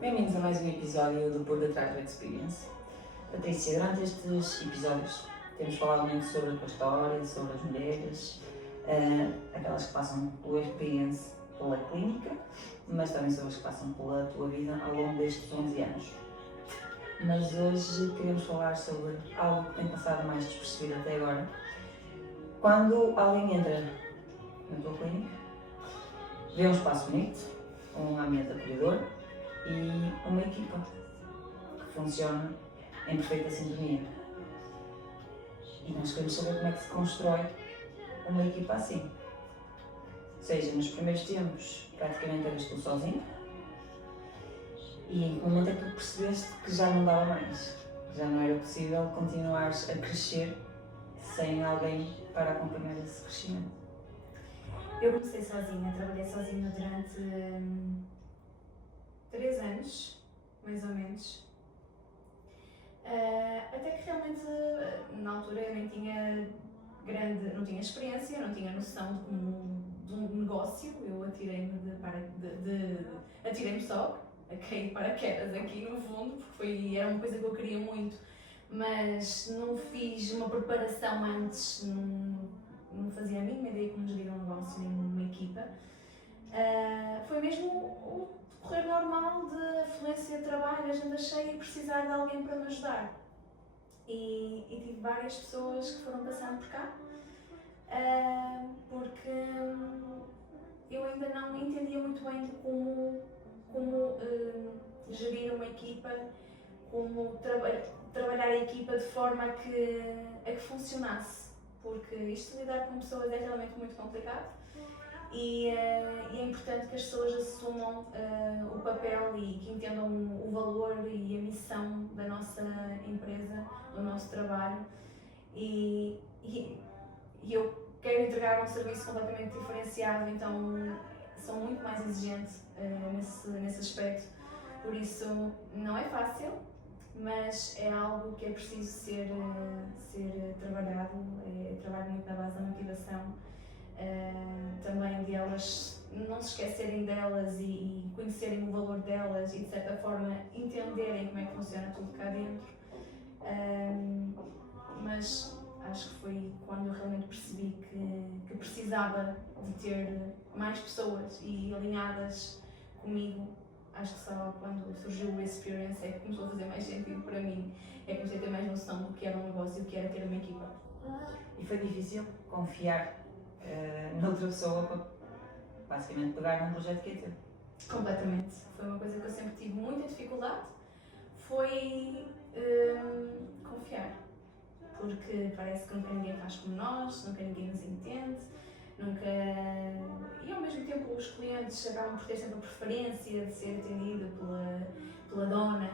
Bem-vindos a mais um episódio do Por Detrás do Experience. Patrícia, durante estes episódios temos falado muito sobre a tua história, sobre as mulheres, aquelas que passam pela experience pela clínica, mas também sobre as que passam pela tua vida ao longo destes 11 anos. Mas hoje queremos falar sobre algo que tem passado mais despercebido até agora. Quando alguém entra na tua clínica, vê um espaço bonito, um ambiente acolhedor e uma equipa que funciona em perfeita sintonia. E nós queremos saber como é que se constrói uma equipa assim. Ou seja, nos primeiros tempos praticamente eras tu sozinho e em que momento é que tu percebeste que já não dava mais, que já não era possível continuares a crescer sem alguém para acompanhar esse crescimento. Eu comecei sozinha, trabalhei sozinha durante 3 anos, mais ou menos. Até que realmente, na altura, eu nem tinha não tinha experiência, não tinha noção de um negócio. Eu atirei-me só, a cair de paraquedas aqui no fundo, porque era uma coisa que eu queria muito, mas não fiz uma preparação antes, não fazia a mínima ideia como gerir um negócio nem uma equipa. Foi mesmo o decorrer normal de afluência de trabalho, agenda cheia e precisar de alguém para me ajudar. E tive várias pessoas que foram passando por cá, porque eu ainda não entendia muito bem de como gerir uma equipa, como trabalhar a equipa de forma a que funcionasse, porque isto de lidar com pessoas é realmente muito complicado. E é importante que as pessoas assumam o papel e que entendam o valor e a missão da nossa empresa, do nosso trabalho. E eu quero entregar um serviço completamente diferenciado, então sou muito mais exigente nesse aspecto. Por isso não é fácil, mas é algo que é preciso ser trabalhado. Trabalho muito na base da motivação. Também de elas não se esquecerem delas e conhecerem o valor delas e de certa forma entenderem como é que funciona tudo cá dentro. Mas acho que foi quando eu realmente percebi que precisava de ter mais pessoas e alinhadas comigo. Acho que só quando surgiu o Experience é que começou a fazer mais sentido para mim, é que comecei a ter mais noção do que era um negócio e o que era ter uma equipa. E foi difícil confiar noutra pessoa para basicamente pegar num projeto que é teu. Completamente. Foi uma coisa que eu sempre tive muita dificuldade, foi confiar. Porque parece que nunca ninguém faz como nós, nunca ninguém nos entende, e ao mesmo tempo os clientes acabam por ter sempre a preferência de ser atendido pela dona.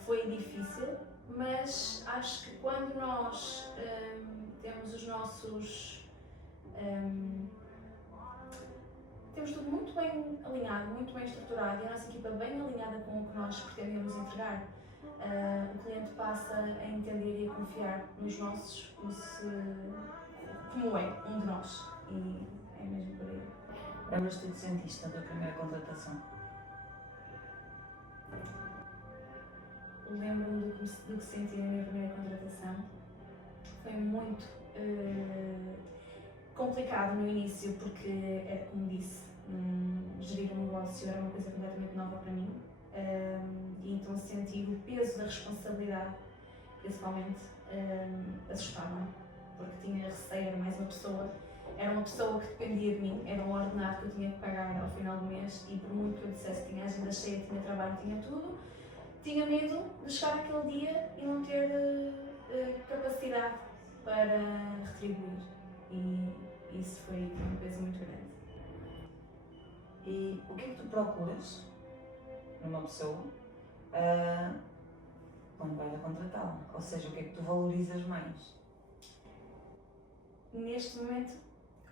Foi difícil, mas acho que quando nós temos os nossos... temos tudo muito bem alinhado, muito bem estruturado e a nossa equipa bem alinhada com o que nós pretendemos entregar, o cliente passa a entender e a confiar nos nossos como é um de nós, e é mesmo por aí. Lembras-te de sentiste na tua primeira contratação? Lembro-me do que senti na minha primeira contratação. Foi muito complicado no início porque, era como disse, gerir um negócio era uma coisa completamente nova para mim. E então sentir o peso da responsabilidade, principalmente, assustava-me, porque tinha receio, era mais uma pessoa, era uma pessoa que dependia de mim, era um ordenado que eu tinha que pagar ao final do mês e por muito que eu dissesse que tinha agenda cheia, tinha trabalho, tinha tudo, tinha medo de chegar aquele dia e não ter capacidade para retribuir, e isso foi um peso muito grande. E o que é que tu procuras numa pessoa quando vais a contratá-la? Ou seja, o que é que tu valorizas mais? Neste momento,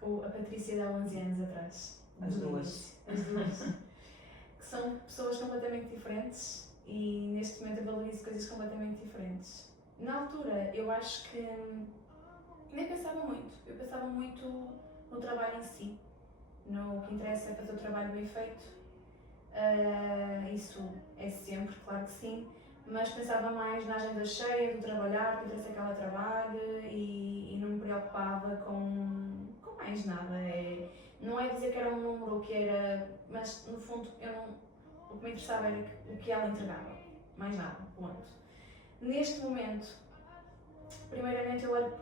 ou a Patrícia de há 11 anos atrás? As duas. As duas. Que são pessoas completamente diferentes e neste momento eu valorizo coisas completamente diferentes. Na altura, eu acho que nem pensava muito. Eu pensava muito no trabalho em si. No que interessa é fazer o trabalho bem feito, Isso é sempre, claro que sim, mas pensava mais na agenda cheia, do trabalhar, que interessa que ela trabalhe e não me preocupava com mais nada. Não é dizer que era um número ou que era, mas no fundo o que me interessava era o que ela entregava, mais nada, ponto. Neste momento, primeiramente eu olho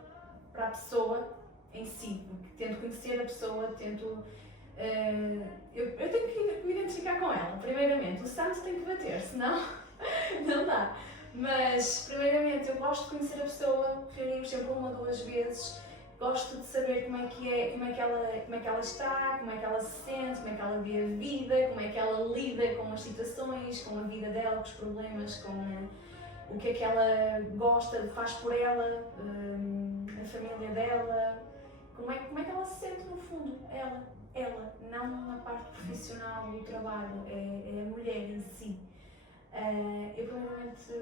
para a pessoa em si, porque tento conhecer a pessoa, eu tenho que me identificar com ela, primeiramente. O santo tem que bater, senão não dá. Mas, primeiramente, eu gosto de conhecer a pessoa, reunimos sempre uma ou duas vezes, gosto de saber como é que ela está, como é que ela se sente, como é que ela vê a vida, como é que ela lida com as situações, com a vida dela, com os problemas, com o que é que ela gosta, faz por ela, a família dela, como é que ela se sente no fundo, ela, não na parte profissional do trabalho, é a mulher em si. Eu primeiramente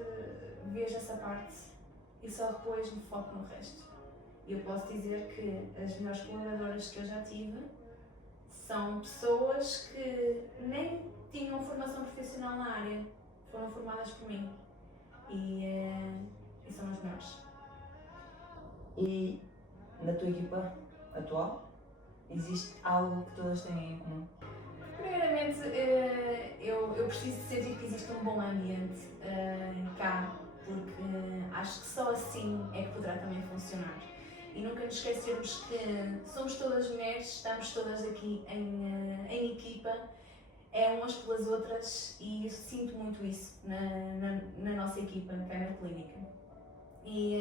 vejo essa parte e só depois me foco no resto. Eu posso dizer que as melhores colaboradoras que eu já tive são pessoas que nem tinham formação profissional na área, foram formadas por mim e são as melhores. E na tua equipa atual, existe algo que todas têm em comum? Primeiramente, eu preciso de sentir que existe um bom ambiente cá, porque acho que só assim é que poderá também funcionar. E nunca nos esquecermos que somos todas mulheres, estamos todas aqui em equipa, umas pelas outras, e eu sinto muito isso na nossa equipa, cá na clínica. E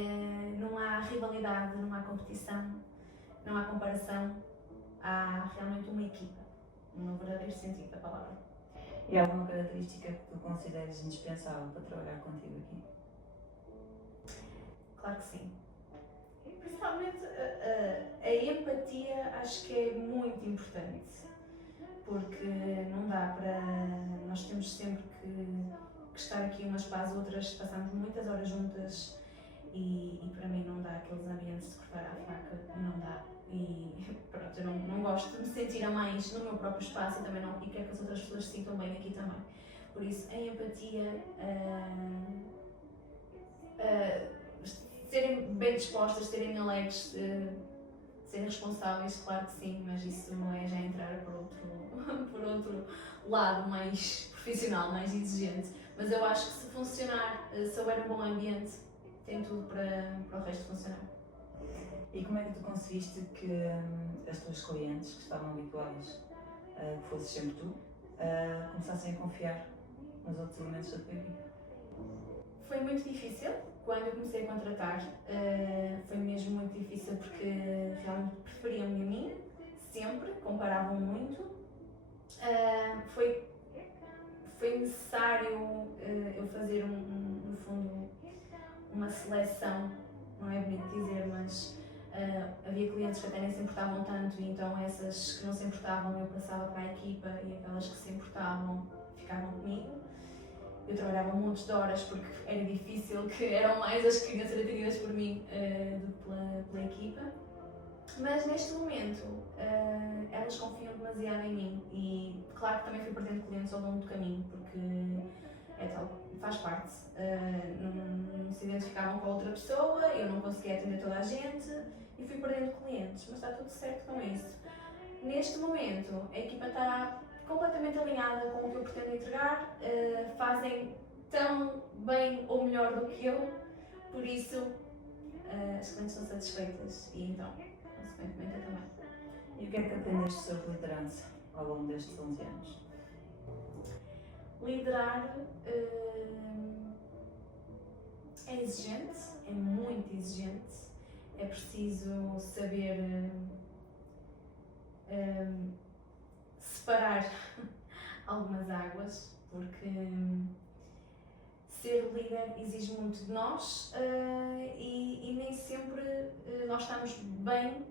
não há rivalidade, não há competição, não há comparação, há realmente uma equipa, no verdadeiro sentido da palavra. E há alguma característica que tu consideres indispensável para trabalhar contigo aqui? Claro que sim. E principalmente a empatia acho que é muito importante, porque não dá para. Nós temos sempre que estar aqui umas para as outras, passamos muitas horas juntas e para mim não dá aqueles ambientes de cortar à faca, não dá. E pronto, eu não gosto de me sentir a mais no meu próprio espaço e quero que as outras pessoas se sintam bem aqui também. Por isso, a empatia, serem bem dispostas, serem alegres, serem responsáveis, claro que sim, mas isso não é já entrar por outro lado mais profissional, mais exigente. Mas eu acho que se funcionar, se houver um bom ambiente, tem tudo para o resto funcionar. E como é que tu conseguiste que as tuas clientes, que estavam habituadas a que fosses sempre tu, começassem a confiar nos outros elementos da tua equipe? Foi muito difícil quando eu comecei a contratar, foi mesmo muito difícil porque realmente preferiam-me a mim, sempre, comparavam muito. Foi necessário eu fazer, no fundo, uma seleção, não é bonito dizer, mas havia clientes que até nem se importavam tanto e então essas que não se importavam eu passava para a equipa e aquelas que se importavam ficavam comigo. Eu trabalhava montes de horas porque era difícil, que eram mais as crianças atendidas por mim do que pela equipa. Mas neste momento elas confiam demasiado em mim e claro que também fui perdendo clientes ao longo do caminho porque é tal, faz parte. Não se identificavam com a outra pessoa, eu não conseguia atender toda a gente e fui perdendo clientes, mas está tudo certo com isso. Neste momento a equipa está completamente alinhada com o que eu pretendo entregar, fazem tão bem ou melhor do que eu, por isso as clientes são satisfeitas e então, consequentemente, eu também. E o que é que aprendeste sobre liderança ao longo destes 11 anos? Liderar é exigente, é muito exigente, é preciso saber separar algumas águas, porque ser líder exige muito de nós e nem sempre nós estamos bem,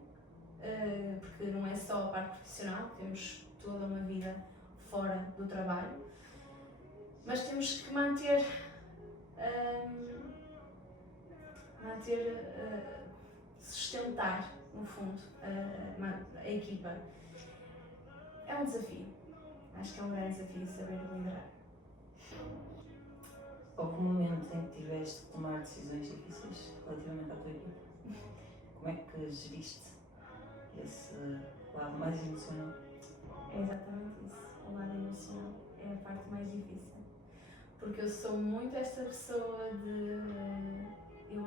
porque não é só a parte profissional, temos toda uma vida fora do trabalho, mas temos que sustentar, no fundo, a equipa. É um desafio. acho que é um grande desafio saber liderar. Houve um momento em que tiveste de tomar decisões difíceis relativamente à tua equipa. Como é que geriste esse lado mais emocional? É exatamente isso. O lado emocional é a parte mais difícil. Porque eu sou muito esta pessoa de. Eu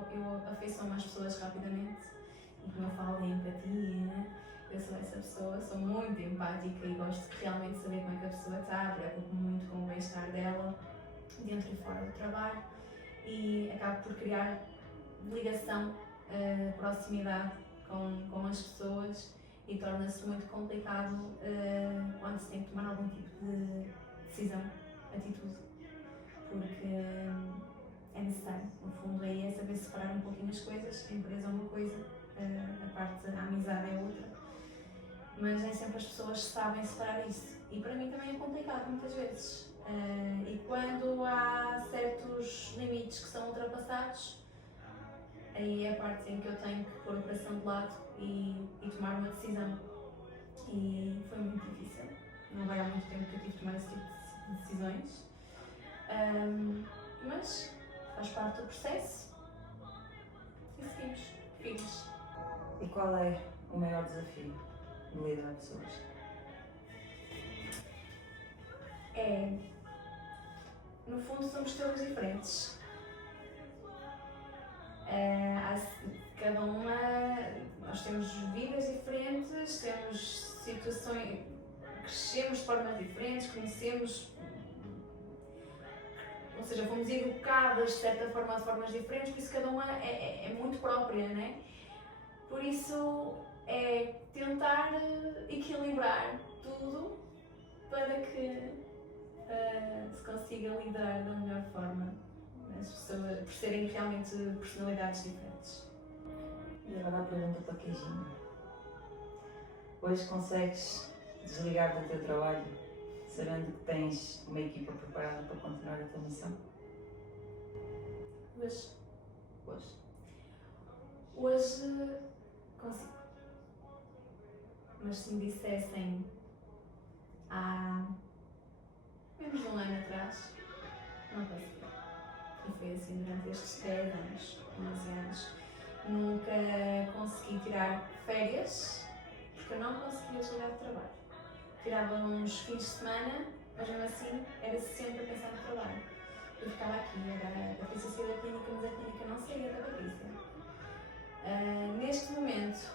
afeiçoo-me às pessoas rapidamente. E como eu falo de empatia, eu sou essa pessoa, sou muito empática e gosto de realmente saber como é que a pessoa está, preocupo-me muito com o bem-estar dela, dentro e fora do trabalho. E acabo por criar ligação, proximidade com as pessoas e torna-se muito complicado quando se tem que tomar algum tipo de decisão, atitude, porque é necessário. No fundo, aí é saber separar um pouquinho as coisas. A empresa é uma coisa, a parte da amizade é outra, mas nem sempre as pessoas sabem separar isso. E para mim também é complicado, muitas vezes. E quando há certos limites que são ultrapassados, aí é a parte em que eu tenho que pôr o coração de lado e tomar uma decisão. E foi muito difícil. Não vai há muito tempo que eu tive de tomar esse tipo de decisões. Mas faz parte do processo e seguimos firmes. E qual é o maior desafio de liderar pessoas? No fundo, somos todos diferentes. Cada uma, nós temos vidas diferentes, temos situações, crescemos de formas diferentes, conhecemos, ou seja, fomos educadas de certa forma de formas diferentes, por isso cada uma é muito própria, não é? Por isso é tentar equilibrar tudo para que se consiga liderar da melhor forma as pessoas, por serem realmente personalidades diferentes. E agora a pergunta para queijinho. Hoje consegues desligar do teu trabalho sabendo que tens uma equipa preparada para continuar a tua missão? Hoje consigo. Mas se me dissessem há menos de um ano atrás, não conseguia. E foi assim durante estes 10 anos, 11 anos. Nunca consegui tirar férias, porque eu não conseguia desligar do trabalho. Tirava uns fins de semana, mas mesmo assim era sempre a pensar no trabalho. Eu ficava aqui, era a Patrícia saía da clínica, mas a clínica não saía da Patrícia. Neste momento,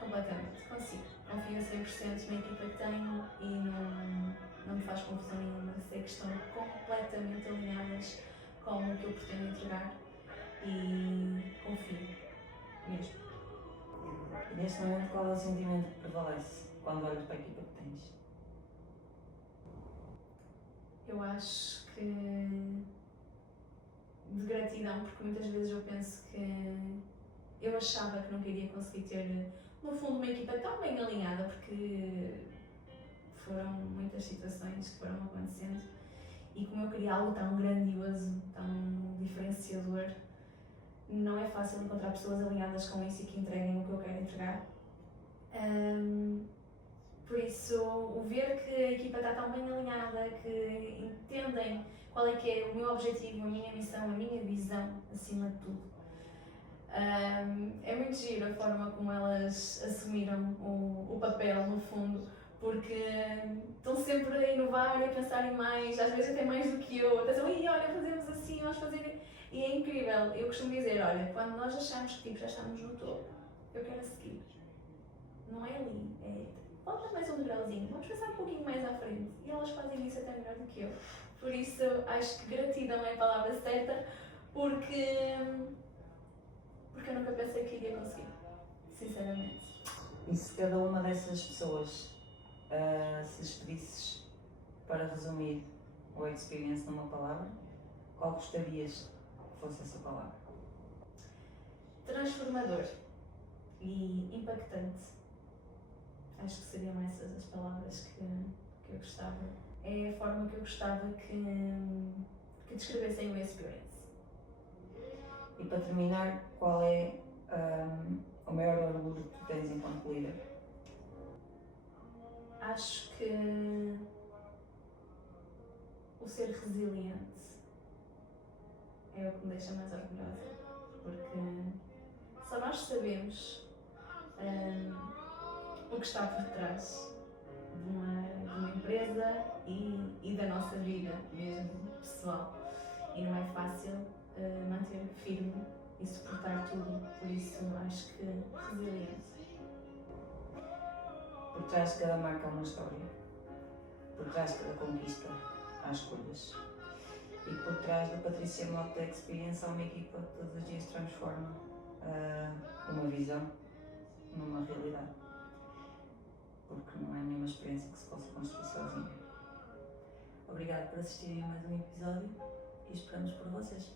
completamente, consigo. Confio a 100% na equipa que tenho e não me faz confusão nenhuma. Sei que estão completamente alinhadas com o que eu pretendo entregar e confio mesmo. E neste momento, qual é o sentimento que prevalece quando olhas para a equipa que tens? Eu acho que de gratidão, porque muitas vezes eu penso que eu achava que não queria conseguir ter, no fundo, uma equipa tão bem alinhada, porque foram muitas situações que foram acontecendo e como eu queria algo tão grandioso, tão diferenciador, não é fácil encontrar pessoas alinhadas com isso e que entreguem o que eu quero entregar. Por isso, o ver que a equipa está tão bem alinhada, que entendem qual é que é o meu objetivo, a minha missão, a minha visão, acima de tudo. É muito giro a forma como elas assumiram o papel, no fundo, porque estão sempre a inovar e a pensar em mais, às vezes até mais do que eu. Até olha, fazemos assim, vamos fazer. E é incrível. Eu costumo dizer, olha, quando nós achamos que já estamos no topo, eu quero seguir. Não é ali, volta mais um degrauzinho, vamos pensar um pouquinho mais à frente. E elas fazem isso até melhor do que eu. Por isso, acho que gratidão é a palavra certa, porque eu nunca pensei que iria conseguir, sinceramente. E se cada uma dessas pessoas se despedisses para resumir o experience numa palavra, qual gostarias que fosse essa palavra? Transformador e impactante. Acho que seriam essas as palavras que eu gostava. É a forma que eu gostava que descrevessem o experience. E para terminar, qual é o maior orgulho que tu tens enquanto líder? Acho que o ser resiliente é o que me deixa mais orgulhosa, porque só nós sabemos o que está por trás de uma empresa e da nossa vida mesmo pessoal, e não é fácil manter firme e suportar tudo, por isso acho que resiliência. Por trás de cada marca há uma história, por trás de cada conquista há escolhas, e por trás do Patrícia Mota Experience há uma equipa que todos os dias transforma uma visão numa realidade, porque não é nenhuma experiência que se possa construir sozinha. Obrigada por assistirem a mais um episódio e esperamos por vocês.